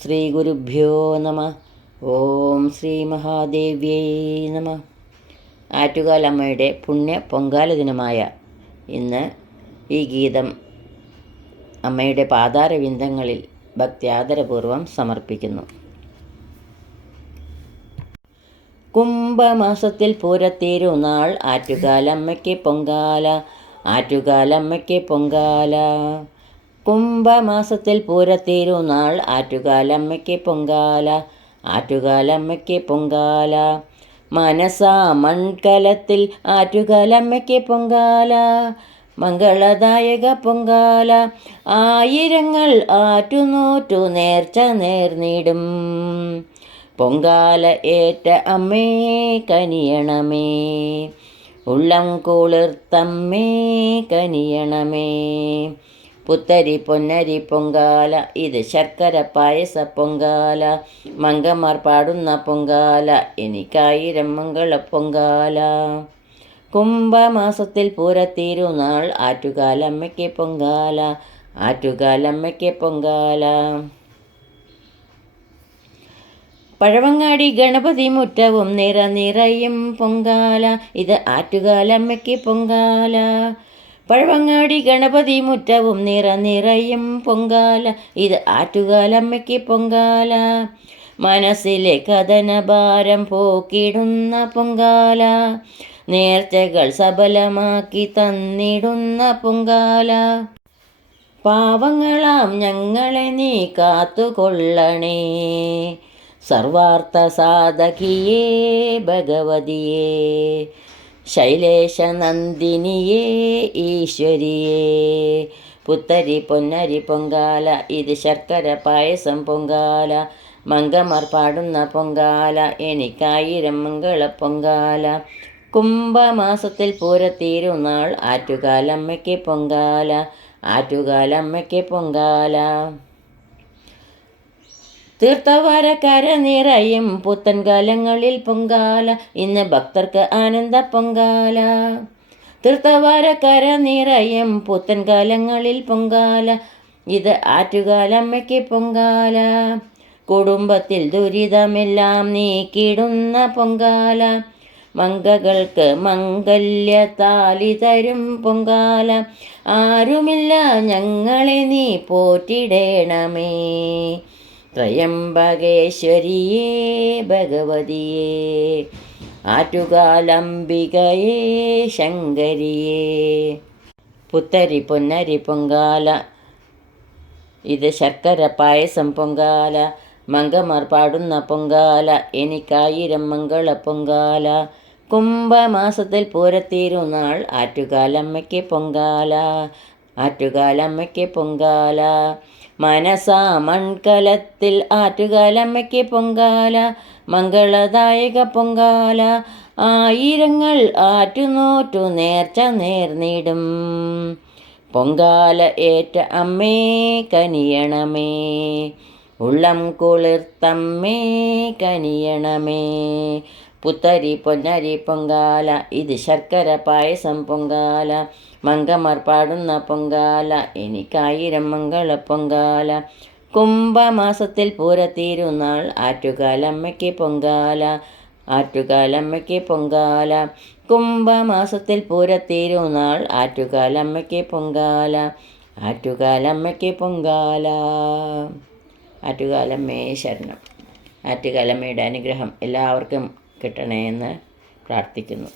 ശ്രീ ഗുരുഭ്യോ നമ. ഓം ശ്രീ മഹാദേവ്യൈ നമ. ആറ്റുകാലമ്മയുടെ പുണ്യ പൊങ്കാല ദിനമായ ഇന്ന് ഈ ഗീതം അമ്മയുടെ പാതാരവിന്ദങ്ങളിൽ ഭക്ത്യാദരപൂർവം സമർപ്പിക്കുന്നു. കുംഭമാസത്തിൽ പൂരത്തിരുനാൾ ആറ്റുകാലമ്മയ്ക്ക് പൊങ്കാല, ആറ്റുകാലമ്മയ്ക്ക് പൊങ്കാല. കുംഭമാസത്തിൽ പൂരത്തിരുനാൾ ആറ്റുകാലമ്മയ്ക്ക് പൊങ്കാല, ആറ്റുകാലമ്മയ്ക്ക് പൊങ്കാല. മനസാ മൺകലത്തിൽ ആറ്റുകാലമ്മയ്ക്ക് പൊങ്കാല, മംഗളദായക പൊങ്കാല. ആയിരങ്ങൾ ആറ്റുനോറ്റു നേർച്ച നേർന്നിടും, പൊങ്കാല ഏറ്റ അമ്മേ കനിയണമേ, ഉള്ളം കുളിർത്തമ്മേ കനിയണമേ. പുത്തരി പൊന്നരി പൊങ്കാല, ഇത് ശർക്കര പായസ പൊങ്കാല. മംഗമാർ പാടുന്ന പൊങ്കാല, എനിക്കായിരം മംഗള പൊങ്കാല. കുംഭമാസത്തിൽ പൂരത്തിരുനാൾ ആറ്റുകാലമ്മയ്ക്ക് പൊങ്കാല, ആറ്റുകാലമ്മയ്ക്ക് പൊങ്കാല. പഴവങ്ങാടി ഗണപതി മുറ്റവും നിറയും പൊങ്കാല, ഇത് ആറ്റുകാലമ്മയ്ക്ക് പൊങ്കാല. പഴവങ്ങാടി ഗണപതി മുറ്റവും നിറയും പൊങ്കാല, ഇത് ആറ്റുകാലമ്മയ്ക്ക് പൊങ്കാല. മനസ്സിലെ കഥനഭാരം പോക്കിടുന്ന പൊങ്കാല, നേർച്ചകൾ സഫലമാക്കി തന്നിടുന്ന പൊങ്കാല. പാവങ്ങളാം ഞങ്ങളെ നീ കാത്തുകൊള്ളണേ, സർവാർത്ഥ സാധകിയേ ഭഗവതിയേ, ശൈലേശ നന്ദിനിയേ ഈശ്വരിയേ. പുത്തരി പൊന്നരി പൊങ്കാല, ഇത് ശർക്കര പായസം പൊങ്കാല. മംഗമാർ പാടുന്ന പൊങ്കാല, എനിക്കായിരം മംഗള പൊങ്കാല. കുംഭമാസത്തിൽ പൂരത്തിരുനാൾ ആറ്റുകാലമ്മയ്ക്ക് പൊങ്കാല, ആറ്റുകാലമ്മയ്ക്ക് പൊങ്കാല. തീർത്ഥവാരക്കര നിറയും പുത്തൻ കാലങ്ങളിൽ പൊങ്കാല, ഇന്ന് ഭക്തർക്ക് ആനന്ദ പൊങ്കാല. തീർത്ഥവാരക്കര നിറയും പുത്തൻ കാലങ്ങളിൽ പൊങ്കാല, ഇത് ആറ്റുകാലമ്മയ്ക്ക് പൊങ്കാല. കുടുംബത്തിൽ ദുരിതമെല്ലാം നീക്കിടുന്ന പൊങ്കാല, മംഗകൾക്ക് മംഗല്യ താലി തരും പൊങ്കാല. ആരുമില്ല ഞങ്ങളെ നീ പോറ്റിടേണമേ, ത്രയംബകേശ്വരിയേ ഭഗവതിയേ, ആറ്റുകാലംബികയേ ശങ്കരിയേ. പുത്തരി പൊന്നരി പൊങ്കാല, ഇത് ശർക്കര പായസം പൊങ്കാല. മംഗമാർ പാടുന്ന പൊങ്കാല, എനിക്കായിരം മംഗള പൊങ്കാല. കുംഭമാസത്തിൽ പൂരത്തിരുനാൾ ആറ്റുകാലമ്മയ്ക്ക് പൊങ്കാല, ആറ്റുകാലമ്മയ്ക്ക് പൊങ്കാല. മനസാ മൺകലത്തിൽ ആറ്റുകാലമ്മയ്ക്ക് പൊങ്കാല, മംഗളദായക പൊങ്കാല. ആയിരങ്ങൾ ആറ്റുനോറ്റു നേർച്ച നേർന്നിടും, പൊങ്കാല ഏറ്റ അമ്മേ കനിയണമേ, ഉള്ളം കുളിർത്തമ്മേ കനിയണമേ. പുത്തരി പൊന്നരി പൊങ്കാല, ഇത് ശർക്കര പായസം പൊങ്കാല. മംഗമാർ പാടുന്ന പൊങ്കാല, എനിക്കായിരം മംഗള പൊങ്കാല. കുംഭമാസത്തിൽ പൂരത്തിരുനാൾ ആറ്റുകാലമ്മയ്ക്ക് പൊങ്കാല, ആറ്റുകാലമ്മയ്ക്ക് പൊങ്കാല. കുംഭമാസത്തിൽ പൂരത്തിരുനാൾ ആറ്റുകാലമ്മയ്ക്ക് പൊങ്കാല, ആറ്റുകാലമ്മയ്ക്ക് പൊങ്കാല. ആറ്റുകാലമ്മേ ശരണം. ആറ്റുകാലമ്മയുടെ അനുഗ്രഹം എല്ലാവർക്കും കിട്ടണേ എന്ന് പ്രാർത്ഥിക്കുന്നു.